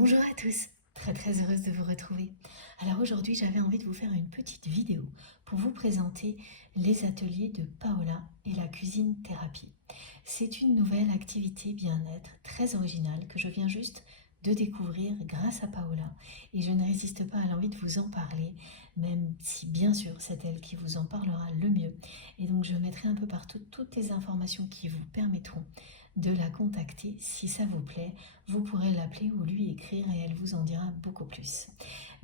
Bonjour à tous, très heureuse de vous retrouver. Alors aujourd'hui j'avais envie de vous faire une petite vidéo pour vous présenter les ateliers de Paola et la cuisine thérapie. C'est une nouvelle activité bien-être très originale que je viens juste de découvrir grâce à Paola et je ne résiste pas à l'envie de vous en parler, même si bien sûr c'est elle qui vous en parlera le mieux. Et donc je mettrai un peu partout toutes les informations qui vous permettront de la contacter si ça vous plaît. Vous pourrez l'appeler ou lui écrire et elle vous en dira beaucoup plus.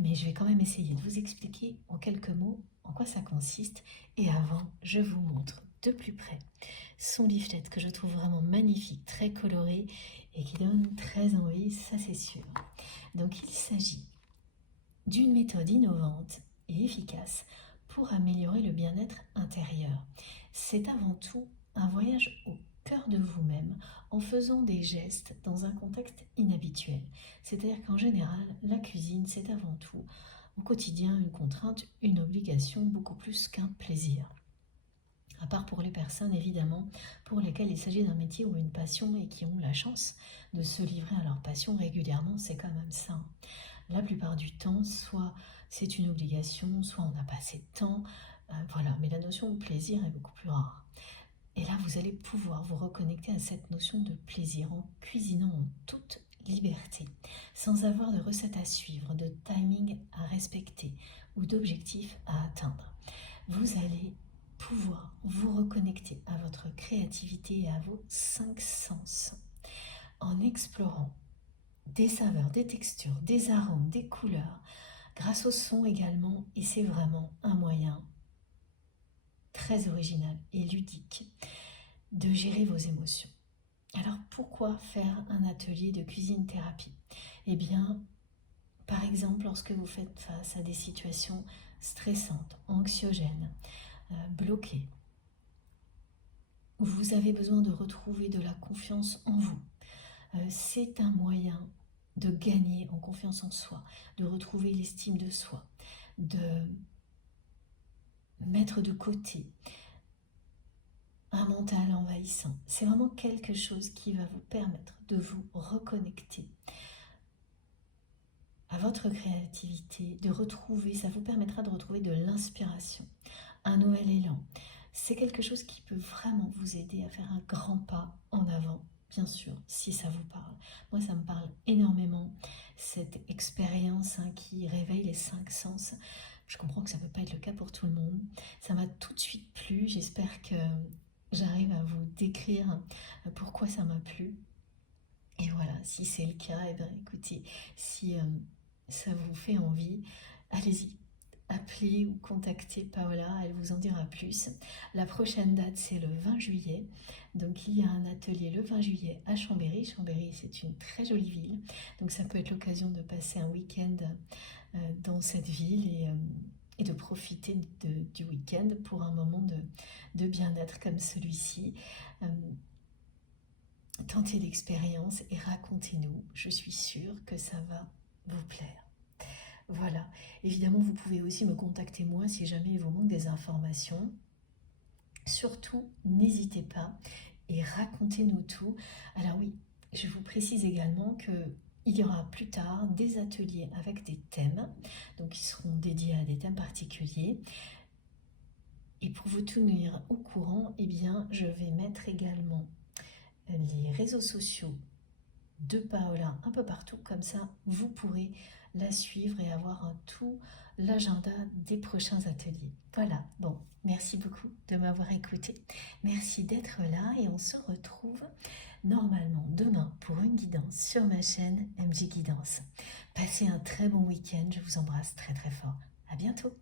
Mais je vais quand même essayer de vous expliquer en quelques mots en quoi ça consiste. Et avant, je vous montre de plus près son leaflet que je trouve vraiment magnifique, très coloré et qui donne très envie, ça c'est sûr. Donc il s'agit d'une méthode innovante et efficace pour améliorer le bien-être intérieur. C'est avant tout un voyage au cœur de vous-même en faisant des gestes dans un contexte inhabituel. C'est-à-dire qu'en général, la cuisine, c'est avant tout au quotidien une contrainte, une obligation, beaucoup plus qu'un plaisir. À part pour les personnes évidemment pour lesquelles il s'agit d'un métier ou une passion et qui ont la chance de se livrer à leur passion régulièrement, c'est quand même ça. La plupart du temps, soit c'est une obligation, soit on n'a pas assez de temps, voilà. Mais la notion de plaisir est beaucoup plus rare. Et là, vous allez pouvoir vous reconnecter à cette notion de plaisir en cuisinant en toute liberté, sans avoir de recette à suivre, de timing à respecter ou d'objectifs à atteindre. Vous allez pouvoir vous reconnecter à votre créativité et à vos 5 sens en explorant des saveurs, des textures, des arômes, des couleurs, grâce au son également, et c'est vraiment un moyen très original et ludique de gérer vos émotions. Alors pourquoi faire un atelier de cuisine thérapie? Eh bien, par exemple, lorsque vous faites face à des situations stressantes, anxiogènes, bloquées, où vous avez besoin de retrouver de la confiance en vous, c'est un moyen de gagner en confiance en soi, de retrouver l'estime de soi, de mettre de côté un mental envahissant. C'est vraiment quelque chose qui va vous permettre de vous reconnecter à votre créativité, de retrouver, ça vous permettra de retrouver de l'inspiration, un nouvel élan. C'est quelque chose qui peut vraiment vous aider à faire un grand pas en avant, bien sûr, si ça vous parle. Moi, ça me parle énormément, cette expérience qui réveille les 5 sens. Je comprends que ça ne peut pas être le cas pour tout le monde. Ça m'a tout de suite plu. J'espère que j'arrive à vous décrire pourquoi ça m'a plu. Et voilà, si c'est le cas, eh bien, écoutez, si ça vous fait envie, allez-y, appelez ou contactez Paola, elle vous en dira plus. La prochaine date, c'est le 20 juillet. Donc il y a un atelier le 20 juillet à Chambéry. Chambéry, c'est une très jolie ville. Donc ça peut être l'occasion de passer un week-end dans cette ville et de profiter du week-end pour un moment de bien-être comme celui-ci. Tentez l'expérience et racontez-nous. Je suis sûre que ça va vous plaire. Voilà. Évidemment, vous pouvez aussi me contacter moi si jamais il vous manque des informations. Surtout, n'hésitez pas et racontez-nous tout. Alors oui, je vous précise également que il y aura plus tard des ateliers avec des thèmes, donc qui seront dédiés à des thèmes particuliers. Et pour vous tenir au courant, eh bien, je vais mettre également les réseaux sociaux de Paola un peu partout, comme ça vous pourrez la suivre et avoir tout l'agenda des prochains ateliers. Voilà, bon, merci beaucoup de m'avoir écouté, merci d'être là et on se retrouve normalement demain pour une guidance sur ma chaîne MJ Guidance. Passez un très bon week-end, je vous embrasse très fort, à bientôt.